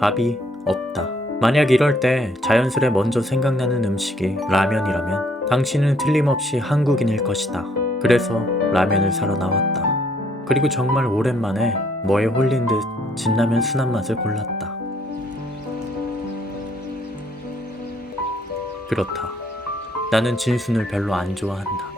밥이 없다. 만약 이럴 때 자연스레 먼저 생각나는 음식이 라면이라면 당신은 틀림없이 한국인일 것이다. 그래서 라면을 사러 나왔다. 그리고 정말 오랜만에 뭐에 홀린 듯 진라면 순한 맛을 골랐다. 그렇다. 나는 진순을 별로 안 좋아한다.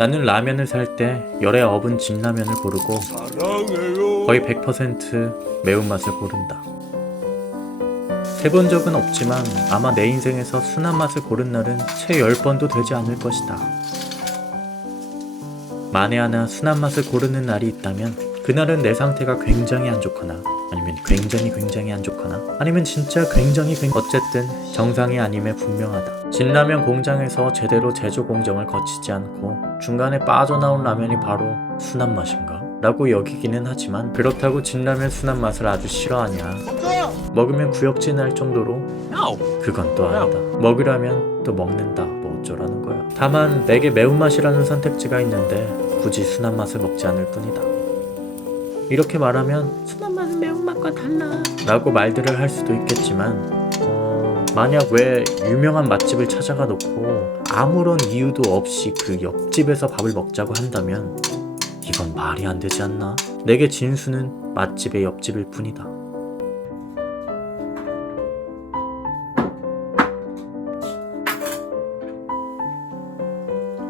나는 라면을 살 때 열에 업은 진라면을 고르고. 거의 100% 매운맛을 고른다. 해본 적은 없지만 아마 내 인생에서 순한 맛을 고른 날은 채 10번도 되지 않을 것이다. 만에 하나 순한 맛을 고르는 날이 있다면 그날은 내 상태가 굉장히 안 좋거나 아니면 굉장히 굉장히 안 좋거나 아니면 진짜 굉장히 굉 어쨌든 정상이 아님에 분명하다. 진라면 공장에서 제대로 제조 공정을 거치지 않고 중간에 빠져나온 라면이 바로 순한 맛인가? 라고 여기기는 하지만 그렇다고 진라면 순한 맛을 아주 싫어하냐? 먹으면 구역질 날 정도로 그건 또 아니다. 먹으라면 또 먹는다. 뭐 어쩌라는 거야. 다만 내게 매운맛이라는 선택지가 있는데 굳이 순한 맛을 먹지 않을 뿐이다. 이렇게 말하면 순한 맛은 매운맛과 달라. 라고 말들을 할 수도 있겠지만 어, 만약 왜 유명한 맛집을 찾아가 놓고 아무런 이유도 없이 그 옆집에서 밥을 먹자고 한다면 이건 말이 안 되지 않나? 내게 진수는 맛집의 옆집일 뿐이다.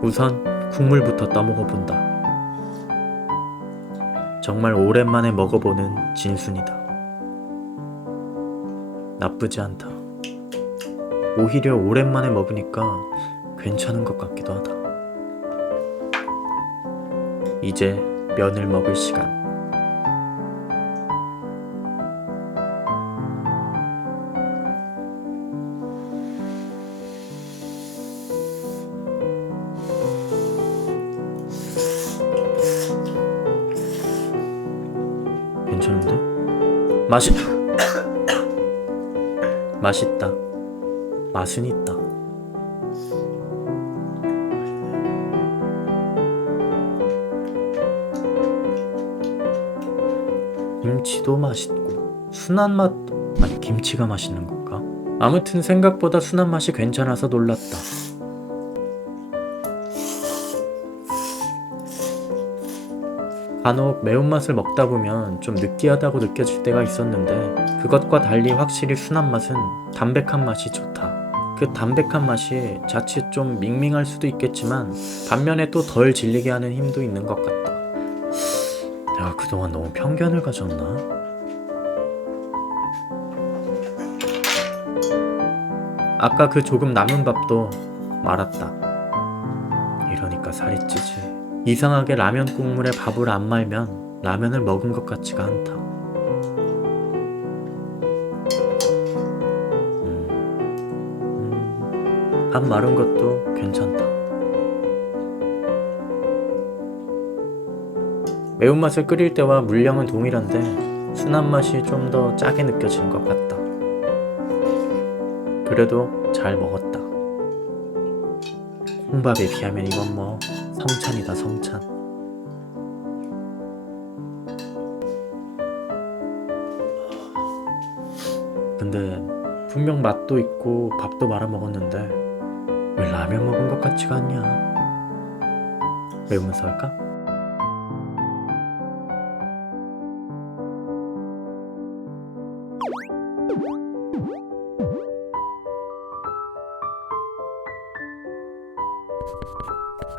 우선 국물부터 떠먹어 본다. 정말 오랜만에 먹어보는 진순이다. 나쁘지 않다. 오히려 오랜만에 먹으니까 괜찮은 것 같기도 하다. 이제 면을 먹을 시간. 맛이 맛있다. 맛은 있다. 김치도 맛있고 순한 맛도 아니 김치가 맛있는 건가? 아무튼 생각보다 순한 맛이 괜찮아서 놀랐다. 간혹 매운맛을 먹다 보면 좀 느끼하다고 느껴질 때가 있었는데 그것과 달리 확실히 순한 맛은 담백한 맛이 좋다. 그 담백한 맛이 자칫 좀 밍밍할 수도 있겠지만 반면에 또 덜 질리게 하는 힘도 있는 것 같다. 내가 그동안 너무 편견을 가졌나? 아까 그 조금 남은 밥도 말았다. 이러니까 살이 찌지. 이상하게 라면 국물에 밥을 안 말면 라면을 먹은 것 같지가 않다. 음, 음, 밥 마른 것도 괜찮다. 매운맛을 끓일 때와 물량은 동일한데 순한 맛이 좀 더 짜게 느껴지는 것 같다. 그래도 잘 먹었다. 콩밥에 비하면 이건 뭐 성찬이다 성찬. 근데 분명 맛도 있고 밥도 말아 먹었는데 왜 라면 먹은 것 같지가 않냐? 매우면서 할까?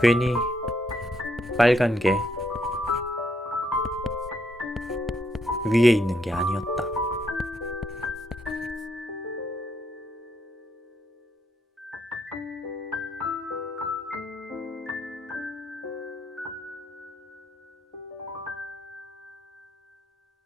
괜히 빨간 게 위에 있는 게 아니었다.